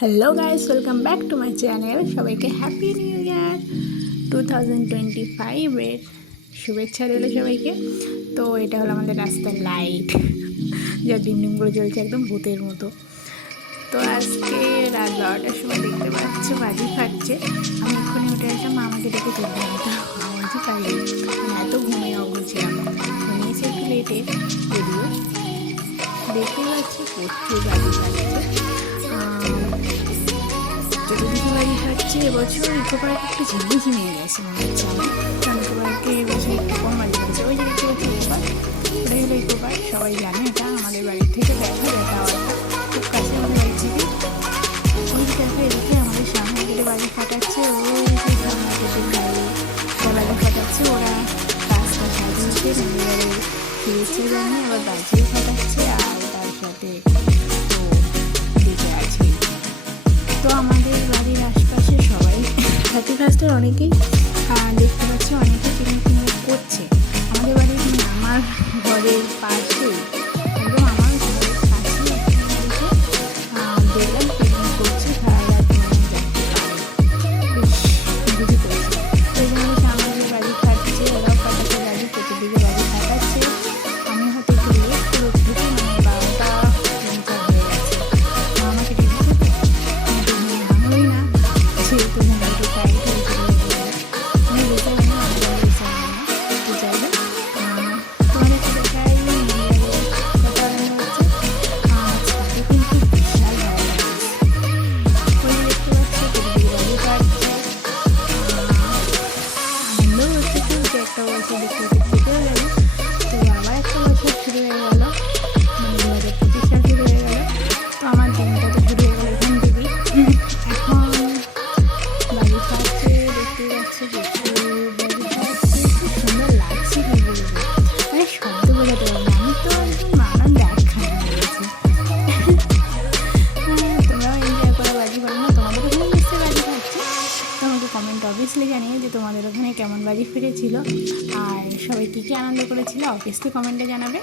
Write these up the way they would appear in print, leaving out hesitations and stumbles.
Hello guys, welcome back to my channel. সবাইকে happy new year 2025-এর শুভেচ্ছা রইল সবাইকে। তো এটা হলো আমাদের রাস্তার লাইট, যা ডিম করে জ্বলছে একদম ভূতের মতো। তো আজকে রাত 12টার সময় দেখতে পাচ্ছ বাজি ফাটছে। আমি এক্ষুনি উঠে আসলাম, আমাকে ডেকে চলতে হবে, আওয়াজই পাইনি, এত ঘুমিয়ে অঘুরছিলাম। ঘুমিয়েছি একটু লেটে, যদিও দেখতে পাচ্ছি প্রচুর বাজি ফাটছে। যতদিকে বাড়ি ফাটছে এবছর ইকো পার্ক একটু ঝিমিয়ে গেছে মনে হচ্ছে আমার, কারণ ইকো পার্কে এবছর একটু কম বাড়ি ফাটছে। ওই যে দেখতে পাচ্ছি ইকো পার্ক, ওটাই হলো ইকো পার্ক। সবাই জানে এটা, আমাদের বাড়ির থেকে দেখা যায় টাওয়ারটা খুব কাছে আমাদের বাড়ি থেকে। ওই যে দেখো, এদিকে আমাদের সামনে গেটে বাড়ি ফাটাচ্ছে, ওই যে সামনে গেটে বাড়ি ফাটাচ্ছে। ওরা রাস্তা সাজিয়েছে, নিজেদের ফিরেছে জানিয়ে আবার বাজিয়ে ফাটাচ্ছে, আর তার সাথে তো বেঁচে আছে। তো আমাদের বাড়ির আশপাশে সবাই 31-এর অনেকেই দেখতে পাচ্ছি, অনেকে পিকনিক করছে আমাদের বাড়ির, আমার ঘরের পাশে, একদম আমার ঘরের কাছে দেখলাম পিকনিক করছে। সারা রাত দেখতে পারে, বেশ বুঝি করছে। তো এই জন্য আমাদের বাড়ি ফাটছে, ওরাও ফাটাচ্ছে বাড়ি, চতুর্দিকে বাড়ি ফাটাচ্ছে। আমি হয়তো একটু লেট করে উঠেছি, মানে 12টা হয়ে গেছে। আমাকে ভাঙলোই না, যেহেতু একটু টাইট হয়ে আমি বুঝতে পারি না, আমাদের বাড়ি তো যাই হোক, তোমাদেরকে দেখাই কথা হচ্ছে। ছাদে কিন্তু বিশাল ভালো লাগছে, ওই দেখতে পাচ্ছি চতুর্দিকে বাড়ি ফাটছে, আনন্দও হচ্ছে খুব যে একটা বছর দেখতে দেখতেও গেল। তো আবার একটা বছর শুরু হয়ে গেল, মানে 2025 সাল শুরু হয়ে গেল। তো আমার দিনটা তো শুরু হয়ে গেল এখান থেকেই। এখন বাড়ি ফাটছে, দেখতে পাচ্ছি প্রচুর বাড়ি ফাটছে, খুব সুন্দর লাগছে, কি বলবো, মানে শব্দ বোঝাতে পারবো না। আমি তো একদম নানান ব্যাখ্যান হয়ে গেছে। তোমরাও এনজয় করো বাজি ফাটানো, তোমাদের ওখানে নিশ্চয়ই বাজি ফাটছে। তোমাকে কমেন্ট অবভিয়াসলি জানিয়ে যে তোমাদের ওখানে কেমন বাজি ফিরেছিল, আর সবাই কী কী আনন্দ করেছিল অবভিয়াসলি কমেন্টে জানাবে।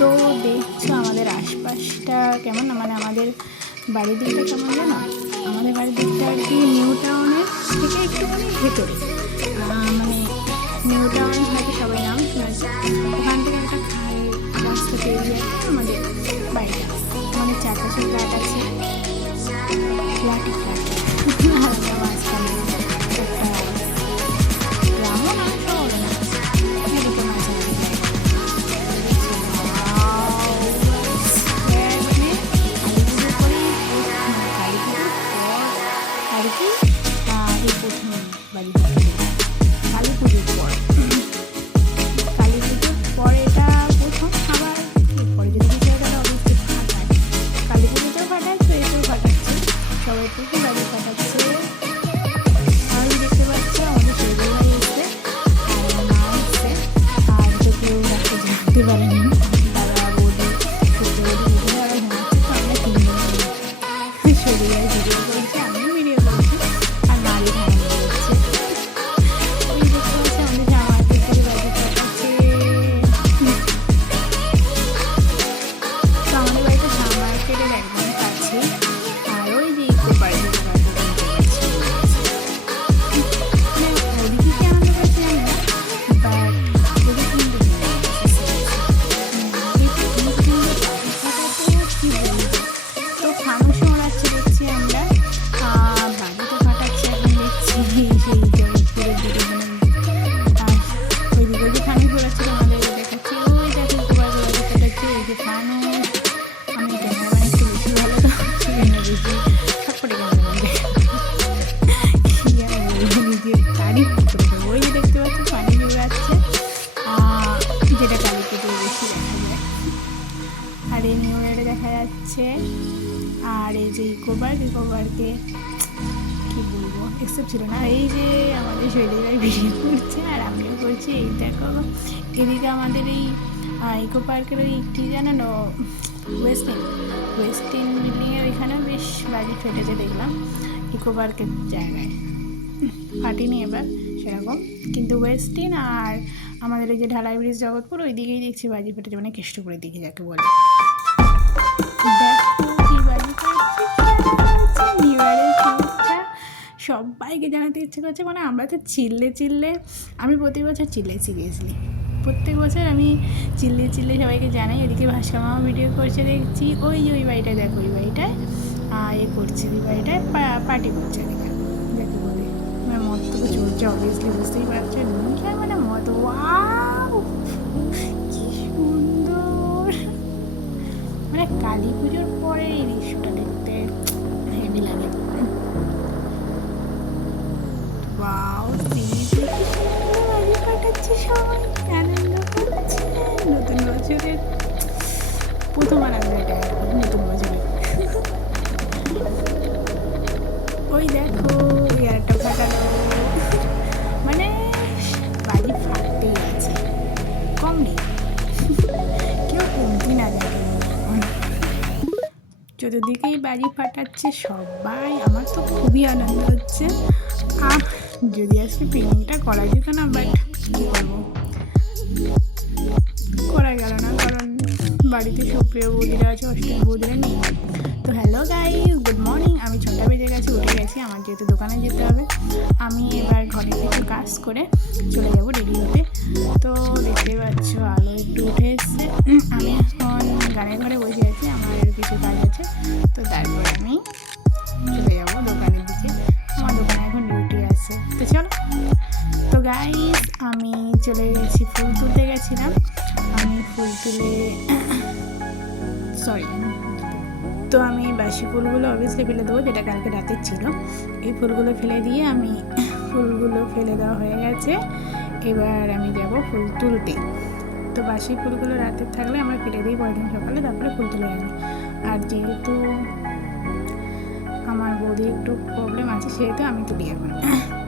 তো দেখছো আমাদের আশপাশটা কেমন, মানে আমাদের বাড়ির দিকটা কেমন জানো? আমাদের বাড়ির দিকটা আর কি নিউ টাউনের থেকে একটুখানি ভেতরে, মানে নিউ টাউন হয়তো সবাই নাম শুনেছে। ওখান থেকে একটা খাল রাস্তা পেরিয়ে আছে আমাদের বাড়িটা। আমাদের চারপাশে ফ্ল্যাট আছে, ফ্ল্যাটই ফ্ল্যাট, হালকা মাঝখানে একটা গ্রামও না, শহর না, এদিকে মাঝামাঝি জায়গা। আর কি এই প্রথম বাড়ি ফাটানো কালী পুজোর পর, কালী পুজোর পর এটা প্রথম। আবার এরপরে যদি কিছু একটা অবশ্যই ফাটায়, কালী পুজোতেও ফাটাচ্ছে, এটাও ফাটাচ্ছে, সবাই থেকে বাড়ি ফাটাচ্ছে। আর দেখতে পাচ্ছি আমাদের শরীর ভাই এসছে, আর আমার মা এসছে, আর তো কেউ রাখতে জানতে পারেনি, দাদা বৌদি সত্যি বৌদি বুঝে আবার ঘুমাচ্ছে। তো আমরা তিনজন শরীর ভাই ভিডিও করছে, আমি ভিডিও করছি, আর মারি ধারণ করছে। ওই দেখতে পাচ্ছি আমাদের জামাতে থেকে বাজি ফাটাচ্ছে। তো আমাদের বাড়িতে জামা মার্কেটের একদম কাছে, আর ওই যে ইকো পার্ক, ওদিকে কি আনন্দ করছে জানি না, বাট ওদিকে কিন্তু কি বলবো। তো ফানুসও ওড়াচ্ছে দেখছি আমরা, বাড়িতে ফাটাচ্ছে এখন দেখছি সেই জগৎপুরের দিকে, আর ওইদিকে ওই যে ফানুস ওড়াচ্ছে তোমাদের দেখাচ্ছি, ওই দেখো গোবার বাড়ি ফাটাচ্ছে, এই যে ফানুস। আমি ক্যামেরাম্যান একটু বেশি ভালো, তো সেজন্য বেশি সবকটি ক্যামেরাম্যান দেখে কি আর বলবো, নিজের তারিফ করতে। ওই যে দেখতে পাচ্ছি ফানুস ওড়াচ্ছে, যেটা কালী পুজোয় বেশি দেখা যায়। আর এই নিউ ইয়ারে দেখা যাচ্ছে। আর এই যে ইকো পার্কে কী বলবো, এক্সেপ্ট ছিল না। এই যে আমাদের শৈলীরা ভিডিও করছে আর আমিও করছি, এই দেখো এদিকে আমাদের এই ইকো পার্কের ওই কী জানেন, ওয়েস্টিন বিল্ডিংয়ের ওইখানেও বেশ বাজি ফেটেছে দেখলাম, ইকো পার্কের জায়গায় ফাটিনি এবার সেরকম, কিন্তু ওয়েস্টিন আর আমাদের এই যে ঢালাই ব্রিজ জগৎপুর ওই দিকেই দেখছি বাজি ফেটেছে, মানে কেষ্টপুরের দিকে যাকে বলে। দেখো সবাইকে জানাতে ইচ্ছে করছে। মানে আমরা তো চিল্লে আমি প্রতি বছর চিল্লে সিরিয়াসলি প্রত্যেক বছর আমি চিল্লে সবাইকে জানাই। এদিকে ভাস্কর মামা ভিডিও করছে দেখছি, ওই বাড়িটায় দেখো, ওই বাড়িটায় এ করছে, ওই বাড়িটায় পার্টি করছে। এদিকে দেখো বলি মানে মত তো চলছে, অবভিয়াসলি বুঝতেই পারছো। নুনটার মানে মত, ওয়াও কি সুন্দর। মানে কালী পুজোর পরে এই দৃশ্যটা দেখতে হেভি লাগে। ওয়াও, বাজি ফাটাচ্ছে, সবাই আনন্দ করছে নতুন বছরের প্রথম আনন্দ এটা, নতুন বছরের। ওই দেখো ওই আরেকটা ফাটালো, মানে বাজি ফাটতেই আছে, কম নেই, কেউ কমতি না দেখে। চতুর্দিকেই বাজি ফাটাচ্ছে সবাই, আমার তো খুবই আনন্দ হচ্ছে। যদি আজকে পিকনিকটা করা যেত না, বাট কী করবো, করা গেল না, কারণ বাড়িতে সুপ্রিয় বৌদিরা আছে, অষ্টমী বৌদিরা নেই। তো হ্যালো গাইস, গুড মর্নিং। আমি 6টা বেজে গেছি, উঠে গেছি, আমার যেহেতু দোকানে যেতে হবে। আমি এবার ঘরে কিছু কাজ করে চলে যাব রেডি হতে। তো দেখতেই পাচ্ছ আলো একটু উঠে এসছে। আমি এখন গানের ঘরে বসে আছি, আমার কিছু কাজ আছে, তো তারপর আমি চলে যাব দোকানের দিকে। আমার দোকানে এখন ডিউটি আছে, তো চলো। তো গাইস আমি চলে গেছি, ফুল তুলতে গেছিলাম। আমি ফুল তুলে তো আমি বাসি ফুলগুলো অবভিয়াসলি ফেলে দেবো, যেটা কালকে রাতের ছিল। এই ফুলগুলো ফেলে দিয়ে আমি ফুলগুলো ফেলে দেওয়া হয়ে গেছে। এবার আমি যাব ফুল তুলতে। তো বাসি ফুলগুলো রাতের থাকলে আমরা ফেলে দিই পরের দিন সকালে, তারপরে ফুল তুলে আনি। আর যেহেতু আমার বৌদি একটু প্রবলেম আছে, সেহেতু আমি তুলি এখন।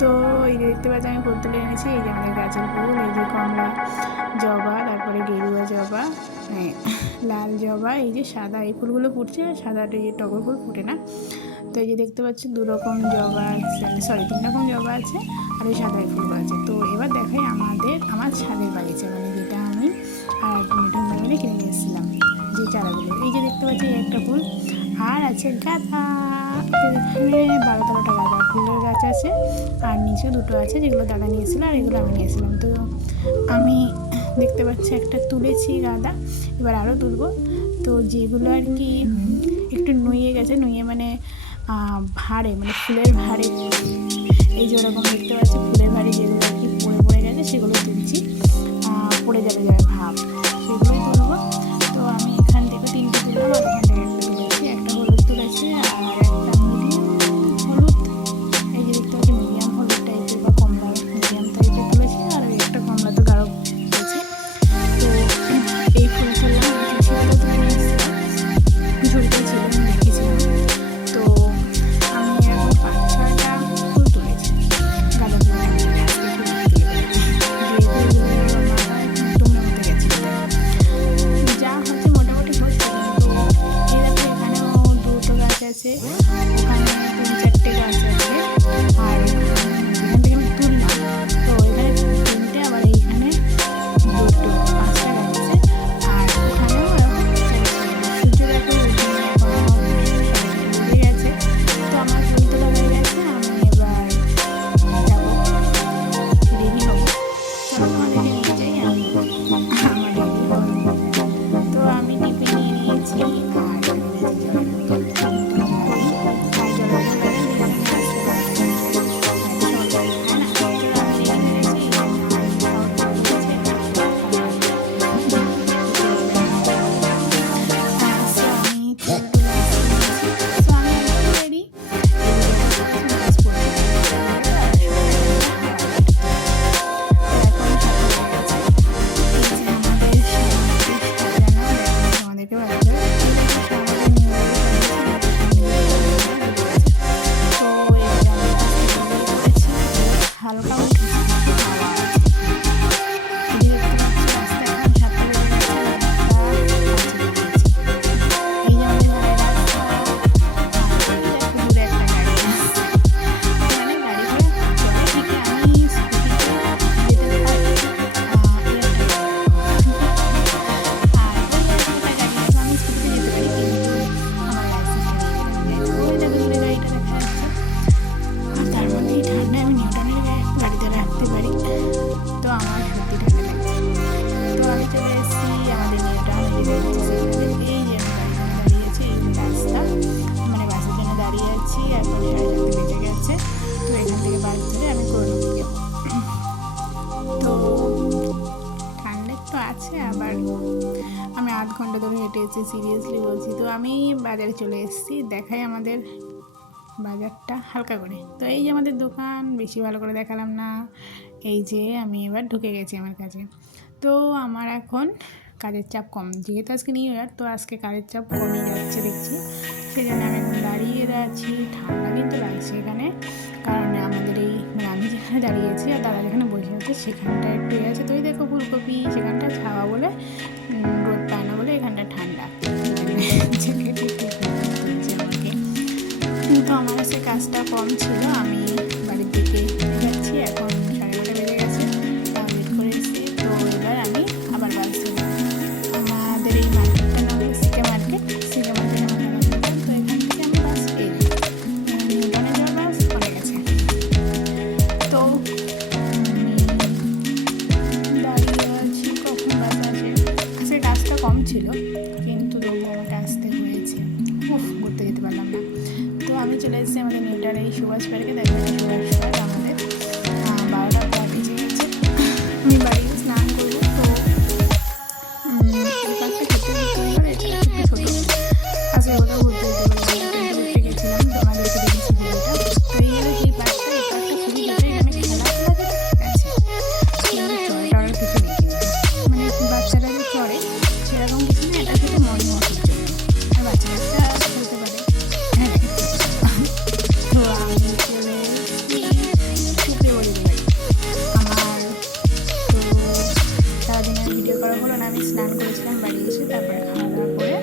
তো এই যে দেখতে পাচ্ছি আমি ফুল তুলে এনেছি। এই যে আমাদের গাছের ফুল, এই যে কমলা জবা, তারপরে গেরুয়া জবা, লাল জবা, এই যে সাদা, এই ফুলগুলো ফুটছে। সাদাটা এই যে টগর ফুল ফুটে না। তো এই যে দেখতে পাচ্ছি 2 রকম জবা আছে, 3 রকম জবা আছে, আর এই সাদা ফুলগুলো আছে। তো এবার দেখাই আমার ছাদের বাগিচা, মানে যেটা আমি আর মিঠুন বাগানে কিনে নিয়ে এসেছিলাম যে চারাগুলো। এই যে দেখতে পাচ্ছি একটা ফুল, আর আছে গাঁদা। এখানে 12-13টা গাঁদা ফুলের গাছ আছে, আর নিচে 2টো আছে যেগুলো দাদা নিয়েছিল, আর এগুলো আমি নিয়েছিলাম। তো আমি দেখতে পাচ্ছি একটা তুলেছি গাঁদা, এবার আরও তুলবো। তো যেগুলো আর কি একটু নুয়ে গেছে, নুয়ে মানে ভারে, মানে ফুলের ভারে, এই যে ওরকম দেখতে পাচ্ছি ফুলের ভারে যেগুলো আর কি পড়ে গেছে, সেগুলো তুলছি। পড়ে যাবে ভাব, সেগুলোই তুলবো। তো আমি এখান থেকে 3টে তুললাম, আর এখান থেকে একটা তুলেছি। একটা হলুদ তুলেছি, আর একটা মিডিয়াম হলুদ, এই যে দেখতে পাচ্ছি মিডিয়াম হলুদ টাইপের বা কমলা মিডিয়াম টাইপের তুলেছি, আর ওই একটা কমলা তো গাঢ় তুলেছি। তো এই ফুল তুললাম, ঝুড়িটা তুলে নিয়েছিলাম, ঝুড়িটা ছিল আমি দেখেছিলাম। তো আমি এখন 5-6টা ফুল তুলেছি, গাঁদা ফুল যা হচ্ছে মোটামুটি হচ্ছে। তো এই দেখো এখানেও 2টো গাছ আছে, ওখানে 3-4টে গাছ আছে, আর এখান থেকে আমি তুললাম। তো এখানে 3টে, আবার এইখানে 2টো, 5টা গাছ আছে। আর ওখানেও সূর্য দেখো উঠে গেছে। তো আমার ফুল তোলা হয়ে গেছে, আমি এবার যাবো, রেডি হবো। চলো তোমাদের নিয়ে যাই, আমি আমার রেডি হবো। তো আমি টিফিন নিয়ে নিয়েছি, আর কেটেছে, সিরিয়াসলি বলছি। তো আমি বাজারে চলে এসেছি, দেখাই আমাদের বাজারটা হালকা করে। তো এই যে আমাদের দোকান, বেশি ভালো করে দেখালাম না। এই যে আমি এবার ঢুকে গেছি আমার কাছে। তো আমার এখন কাজের চাপ কম, যেহেতু আজকে নিউ ইয়ার, তো আজকে কাজের চাপ কমে যাচ্ছে দেখছি। সেই জন্য আমি এখন দাঁড়িয়ে আছি। ঠান্ডা কিন্তু লাগছে এখানে, কারণ আমাদের এই আমি যেখানে দাঁড়িয়েছি আর দাদা যেখানে বসে আছে সেখানটা একটু ইয়ে আছে। তো এই দেখো ফুলকপি, সেখানটা ছাওয়া বলে রোদ পায় না বলে এখানটা ঠান্ডা। আমাকে কিন্তু আমার কাছে কাজটা কম ছিল, আমি বাড়ির দিকে যাচ্ছি। এখন 12:30 বেজে গেছে, ওয়েট করে এসেছি। তো এবার আমি আবার বাস ধরবো। আমাদের এই মার্কেটটার নাম হলো সিকে মার্কেট। সিকে মার্কেট আমার নাম। তো এখান থেকে আমি বাস পেয়ে যাই। নিউটনে যাওয়ার বাস পড়ে গেছে। তো দাঁড়িয়ে আছি কখন বাস আসে। আজকে কাজটা কম ছিল, কিন্তু তবুও আমাকে আসতে হয়েছে। ঘুরতে যেতে পারলাম না। তো আমি চলে এসেছি আমাদের নিউটার এই সুভাষ পার্কে। দেখো সুভাষ পার্ক আমাদের 12টা প্রায় বেজে গেছে। আমি বাড়ি স্নান করবো। তো এই পার্কটা খেতে ঘুরতে একটু ছোটো, আজকে কোথাও ঘুরতে যেতে পারলাম, ঘুরতে গেছিলাম। তোমাদেরকে দেখেছি ভিডিওটা। তো এই হলো সেই পার্কটা। এই পার্কটা খুবই ছোটো, এখানে খেলাধুলা আছে, চড়ে টড়ার কিছু নেই কিন্তু, মানে বাচ্চারা যে চড়ে সেরকম কিছু না। এটা শুধু মন মতের জন্য, আর বাচ্চারা খেলতে পারে। তো আমি চলে শুতে বলি ভাই আমার। তো সারাদিনের ভিডিও করা হলো না। আমি স্নান করেছিলাম বাড়ি এসে, তারপরে খাওয়া দাওয়া করে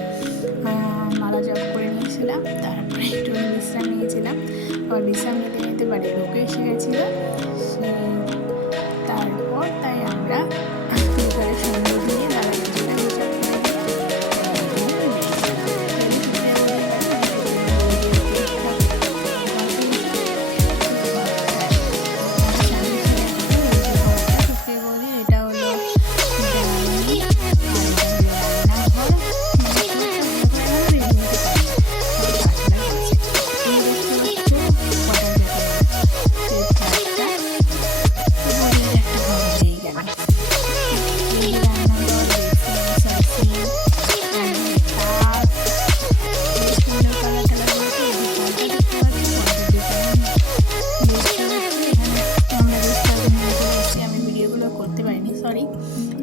মালা জপ করে নিয়েছিলাম, তারপরে একটু বিশ্রাম নিয়েছিলাম। আবার বিশ্রাম নিতে নিতে বাড়ি ঢুকে এসে গেছিলো। তারপর তাই আমরা ঘরে সন্ধ্যে দিয়ে দাদা এটা হলো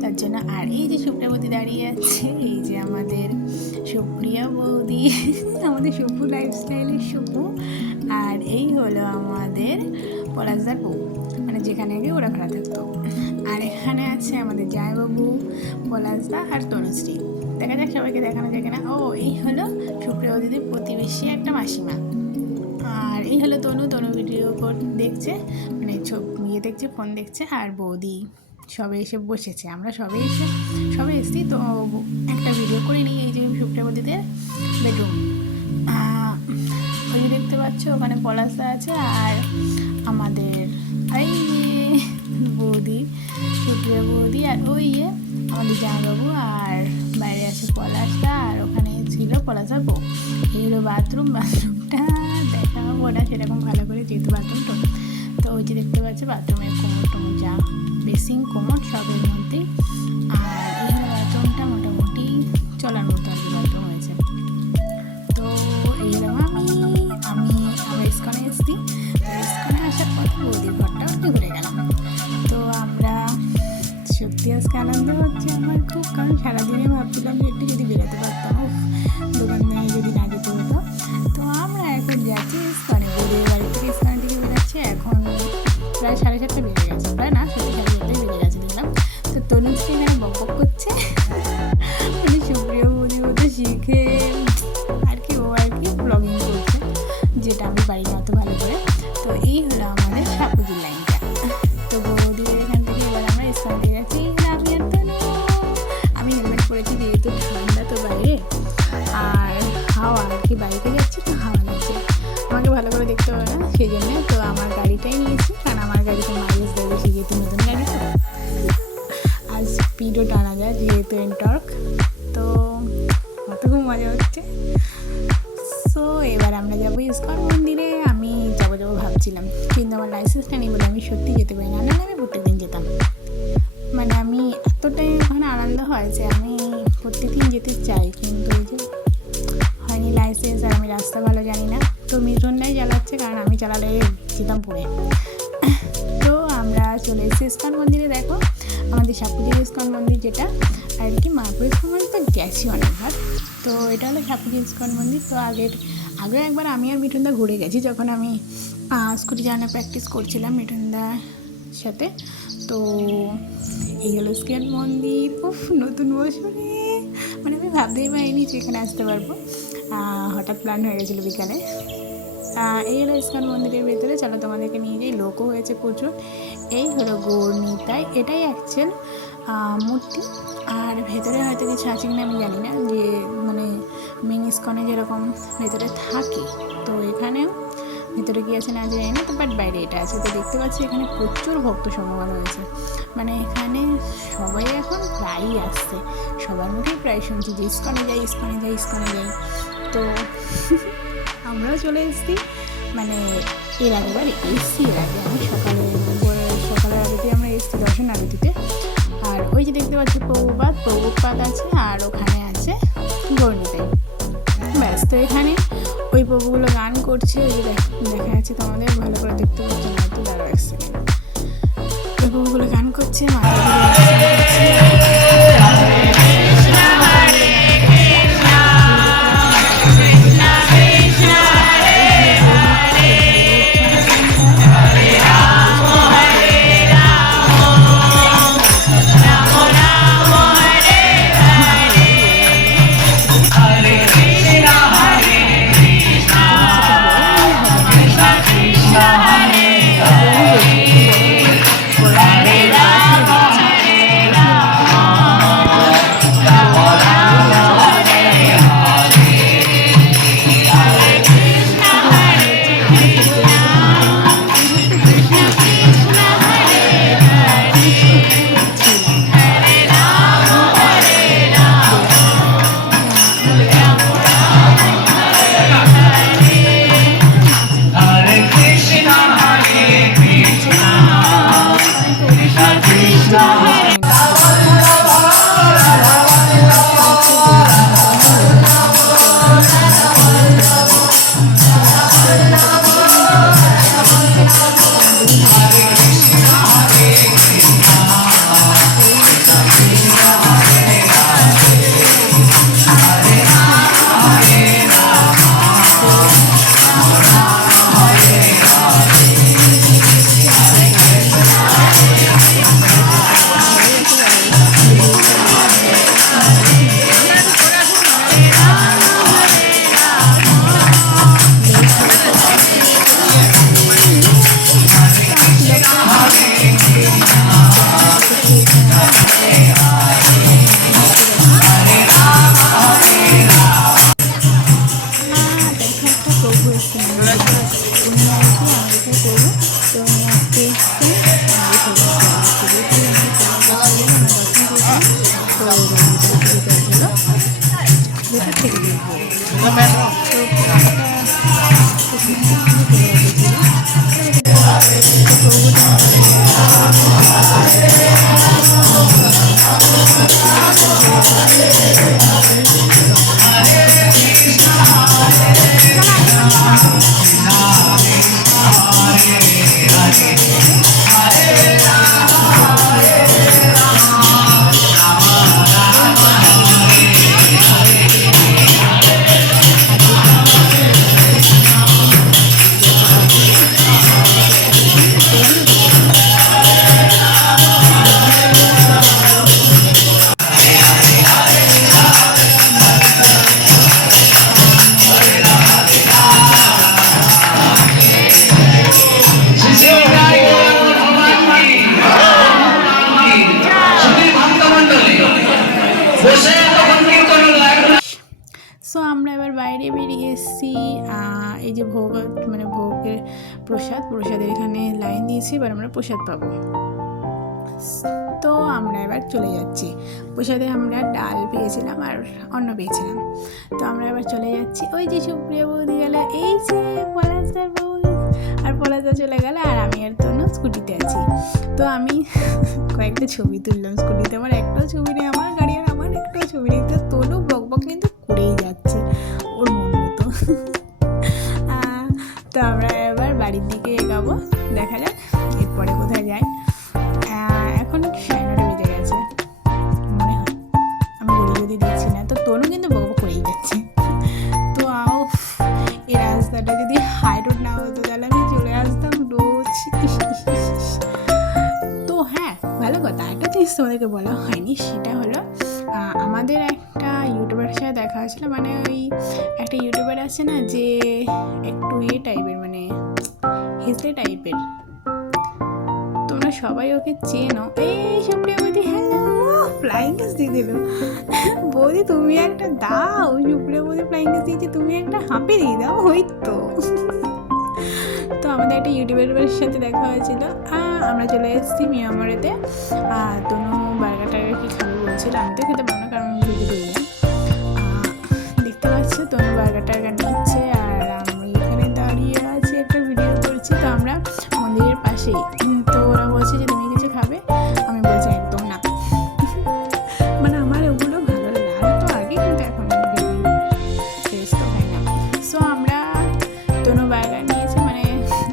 তার জন্য। আর এই যে সুপ্রিয়া বৌদি দাঁড়িয়ে আছে, এই যে আমাদের সুপ্রিয়া বৌদি, আমাদের সুপু লাইফস্টাইলের সুপু। আর এই হলো আমাদের পলাশদার বউ, মানে যেখানে আগে ওরা ভাড়া থাকতো। আর এখানে আছে আমাদের জায়বাবু, পলাশদা আর তনুশ্রী। দেখা যাক সবাইকে দেখানো যায় কিনা। ও এই হলো সুপ্রিয়া বৌদিদের প্রতিবেশী একটা মাসিমা। আর এই হলো তনু ভিডিও দেখছে, মানে ইয়ে দেখছে, ফোন দেখছে। আর বৌদি সবে এসে বসেছে, আমরা সবে এসেছি। তো একটা ভিডিও করে নিই। এই যে সুপ্রিয়া বৌদিদের বেডরুম, ওই যে দেখতে পাচ্ছ ওখানে পলাশদা আছে, আর আমাদের এই বৌদি, সুপ্রিয়া বৌদি, আর ওই আমাদের জামাইবাবু, আর বাইরে আছে পলাশদা, আর ওখানে ছিল পলাশদার বউ। এই হলো বাথরুমটা দেখাবো না সেরকম ভালো করে, যেহেতু বাথরুমটা। তো ওই যে দেখতে পাচ্ছ বাথরুমের কোমর যা বেসিং কোমর সবের মধ্যেই। আর এই হলো বাথরুমটা, মোটামুটি চলার মতো আর কি বাথরুম হয়েছে। তো এইরকম আমরা ইস্কনে এসেছি। ইস্কনে আসার পর বৌদির ঘরটাও একটু ঘুরে গেলাম। তো আমরা সত্যি আজকে আনন্দ হচ্ছে আমার খুব, কারণ সারাদিনে ভাবছিলাম যে একটু যদি বেরোতে পারতাম, দোকানে যদি না যেতে হতো। তো আমরা এখন যাচ্ছি ইস্কনে, বৌদির বাড়ি থেকে ইস্কনের দিকে বেরোচ্ছি। এখন প্রায় 7:30 বেজে গেছে, প্রায় না 7:30 বেজে গেছে দেখলাম। তো তনুশ্রী এখানে বক করছে, মানে সুপ্রিয়া বৌদি মতো শিখে আর কি, ও আর কি ব্লগিং করছে, যেটা আমি পারি না অত ভালো করে। তো এই হলো আমাদের সাপুজির লাইনটা। তো বৌদির এখান থেকে এবার আমরা ইস্কন দিয়ে যাচ্ছি। আমি হেলমেট পরেছি, যেহেতু ঠান্ডা তো বাইরে, আর হাওয়া আর কি, বাইরে যাচ্ছি তো হাওয়া লাগছে, আমাকে ভালো করে দেখতে হবে না, সেই জন্য তো আমার গাড়িটাই নিয়েছি, কারণ আমার গাড়িতে মাইলেজ দেয় বেশি, যেহেতু নতুন গাড়ি তো, আর স্পিডও টানা যায় যেহেতু এনটর্ক। তো কত খুব মজা হচ্ছে। সো এবার আমরা যাবো ইস্কন মন্দিরে। আমি যাবো ভাবছিলাম, কিন্তু আমার লাইসেন্সটা নেই বলে আমি সত্যি যেতে পারি না, নাহলে আমি প্রত্যেকদিন যেতাম। মানে আমি এতটাই ওখানে আনন্দ হয় যে আমি প্রত্যেকদিন যেতে চাই, কিন্তু এই যে হয়নি লাইসেন্স, আর আমি রাস্তা ভালো জানি না। তো মিঠুনটাই চালাচ্ছে, কারণ আমি চালালে যেতাম পড়ে। তো আমরা চলে এসেছি ইস্কন মন্দিরে। দেখো আমাদের সাপুরির ইস্কন মন্দির, যেটা আর কি মায়াপুর ইস্কন মন্দির তো গেছি অনেকবার। তো এটা হলো সাপুরি ইস্কন মন্দির। তো আগে একবার আমি আর মিঠুনদা ঘুরে গেছি, যখন আমি স্কুটি চালানো প্র্যাকটিস করছিলাম মিঠুনদার সাথে। তো এই হলো ইস্কন মন্দির। উফ, নতুন বছরে মানে আমি ভাবতেই পারিনি যে এখানে আসতে পারবো। হঠাৎ প্ল্যান হয়ে গেছিলো বিকালে। এই হলো ইস্কন মন্দিরের ভেতরে, চলো তোমাদেরকে নিয়ে যাই। লোকও হয়েছে প্রচুর। এই হলো গৌর নিতাই, এটাই অ্যাকচুয়াল মূর্তি। আর ভেতরে হয়তো কিছু আছে কিনা আমি জানি না, যে মানে মেন ইস্কনে যেরকম ভেতরে থাকে, তো এখানেও ভেতরে কি আছে না জানি না। তো বাট বাইরে এটা আছে। তো দেখতে পাচ্ছি এখানে প্রচুর ভক্ত সমাগম হয়েছে, মানে এখানে সবাই এখন প্রায়ই আসছে, সবার মুখেই প্রায় শুনছি যে ইস্কনে যাই, ইস্কনে যাই, ইস্কনে যাই। তো আমরাও চলে এসেছি, মানে এর আগেবার এসছি। এর আগে আমি সকালের আরতি আমরা এসেছি, দর্শন আরতিতে। আর ওই যে দেখতে পাচ্ছি প্রভুপাদ আছে, আর ওখানে আছে গৌরনিতাই। ব্যাস, তো এখানে ওই প্রভুগুলো গান করছে, ওই দেখা যাচ্ছে তোমাদের, ভালো করে দেখতে পাচ্ছি না তো, দাঁড়াও এক সেকেন্ড। ওই প্রভুগুলো গান করছে, সো আমরা এবার বাইরে বেরিয়ে এসেছি। এই যে মানে ভোগের প্রসাদের এখানে লাইন দিয়েছি, এবার আমরা প্রসাদ পাবো। তো আমরা এবার চলে যাচ্ছি। প্রসাদে আমরা ডাল পেয়েছিলাম আর অন্ন পেয়েছিলাম। তো আমরা এবার চলে যাচ্ছি। ওই যে সুপ্রিয়া বৌদি গেল, এই যে পলাশদার বৌদি, আর পলাশদা চলে গেল, আর আমি আর তনু স্কুটিতে আছি। তো আমি কয়েকটা ছবি তুললাম স্কুটিতে, আমার একটাও ছবি নেই, আমার গাড়ি আর আমার একটাও ছবি সুমিত তনু বকবক কিন্তু করেই যাচ্ছে ওর মন মতো। তো আমরা এবার বাড়ির দিকে এগাবো, দেখা যাক এরপরে কোথায় যাই। এখন 9:30 বেজে গেছে মনে হয়, আমি যদি দেখছি না। তো তনু কিন্তু বকবক করেই যাচ্ছে। তো এই রাস্তাটা যদি হাই রোড না হতো তাহলে আমি চলে আসতাম রোজ। তো হ্যাঁ, ভালো কথা, একটা জিনিস তোমাদেরকে বলা হয়নি, সেটা হলো আমাদের একটা ইউটিউবের সাথে দেখা হয়েছিল। মানে ওই একটা ইউটিউবার আছে না যে একটু টাইপের, মানে হেসলে টাইপের, তোমরা সবাই ওকে চেনো। এই সুপ্রিয়া বৌদি, হ্যালো, ফ্লাইং কিস দিয়ে দিল। বৌদি তুমি একটা দাও, সুপ্রিয়া বৌদি ফ্লাইং কিস দিয়েছে, তুমি একটা হাঁপে দিয়ে দাও। ওই তো আমাদের একটা ইউটিউবের সাথে দেখা হয়েছিল। আমরা চলে এসেছি মিয়ামারেতে। তনু বার্গার টার্গার কি খাবে বলছিল, আমি তো খেতে পারবো না কারণ আমি ভিডিও দিই না। দেখতে পাচ্ছি তনু বার্গার টার্গার নিচ্ছে আর আমি এখানে দাঁড়িয়ে আছি একটা ভিডিও করছি। তো আমরা মন্দিরের পাশেই। তো ওরা বলছে যে তুমি কিছু খাবে, আমি বলছি একদম না, মানে আমার ওগুলো ভালো লাগতো আগে, কিন্তু এখন টেস্ট তো হয় না। সো আমরা তনু বার্গার নিয়েছি, মানে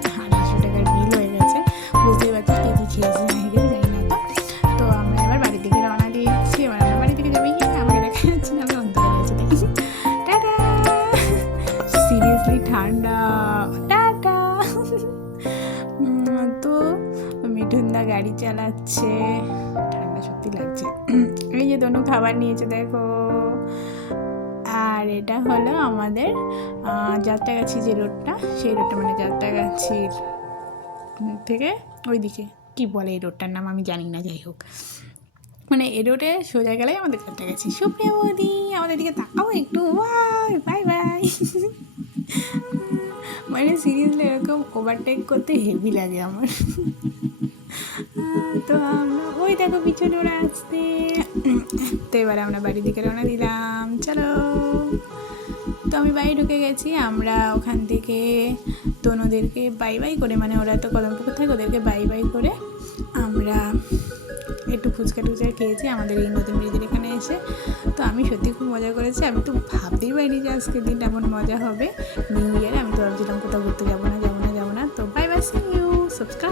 250 টাকার বিল হয়ে গেছে। বুঝতেই পারছি কে কী খেয়েছি না খেয়েছি জানি না। তো আমরা এবার বাড়ির দিকে রওনা দিয়েছি। এবার আমরা বাড়ি থেকে যাবি, আমাকে দেখা যাচ্ছে না, আমি অন্ধকারে আছি দেখি। টাটা, সিরিয়াসলি ঠান্ডা, টাটা। তো মিঠুনদা গাড়ি চালাচ্ছে, ঠান্ডা সত্যি লাগছে। এই যে তনু খাবার নিয়েছে দেখো। আর এটা হলো আমাদের যাত্রাগাছি যে রোডটা, সেই রোডটা, মানে যাত্রাগাছির থেকে ওইদিকে কী বলে এই রোডটার নাম আমি জানি না, যাই হোক, মানে এই রোডে সোজা গেলেই আমাদের যাত্রাগাছি। সুপ্রিয়া বৌদি আমাদের দিকে তাকাও একটু, বাই বাই। মানে সিরিয়াসলি এরকম ওভারটেক করতে হেভি লাগে আমার। তো আমরা ওই দেখো পিছনে ওরা আসতে। তো এবারে আমরা বাড়ির দিকে রওনা দিলাম, চলো। তো আমি বাড়ি ঢুকে গেছি। আমরা ওখান থেকে তনুদেরকে বাই বাই করে, মানে ওরা তো কদমপুকুর থাকে, ওদেরকে বাই বাই করে আমরা একটু ফুচকা টুচকা খেয়েছি আমাদের এই নতুন ব্রিজের এখানে এসে। তো আমি সত্যি খুব মজা করেছি, আমি তো ভাবতেই পারিনি যে আজকের দিনটা এমন মজা হবে নিউ ইয়ারে। আমি তো ভাবছিলাম কোথাও ঘুরতে যাবো না। তো bye bye, see you, subscribe.